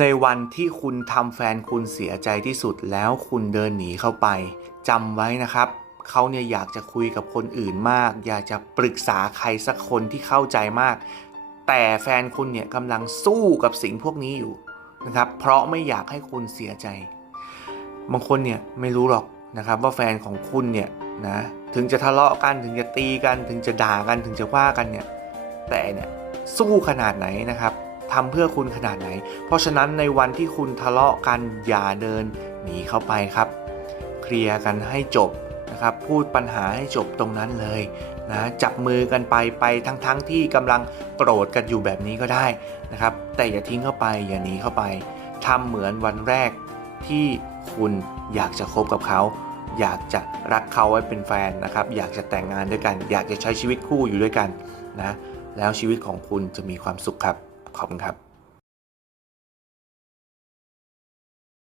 ในวันที่คุณทำแฟนคุณเสียใจที่สุดแล้วคุณเดินหนีเข้าไปจำไว้นะครับ เขาเนี่ยอยากจะคุยกับคนอื่นมาก อยากจะปรึกษาใครสักคนที่เข้าใจมาก แต่แฟนคุณเนี่ยกำลังสู้กับสิ่งพวกนี้อยู่นะครับ เพราะไม่อยากให้คุณเสียใจ บางคนเนี่ยไม่รู้หรอกนะครับว่าแฟนของคุณเนี่ยนะถึงจะทะเลาะกันถึงจะตีกัน ถึงจะด่ากันถึงจะว่ากันเนี่ยแต่เนี่ยสู้ขนาดไหนนะครับ ทำเพื่อคุณขนาดไหน เพราะฉะนั้นในวันที่คุณทะเลาะกันอย่าเดินหนีเข้าไปครับ เคลียร์กันให้จบนะครับ พูดปัญหาให้จบตรงนั้นเลยนะจับมือกันไปไปทั้งๆทที่กำลังโกรธกันอยู่แบบนี้ก็ได้นะครับ แต่อย่าทิ้งเข้าไปอย่าหนีเข้าไปทำเหมือนวันแรกที่คุณอยากจะคบกับเขา อยากจะรักเขาไว้เป็นแฟนนะครับ อยากจะแต่งงานด้วยกัน อยากจะใช้ชีวิตคู่อยู่ด้วยกันนะแล้วชีวิตของคุณจะมีความสุขครับ ขอบคุณครับ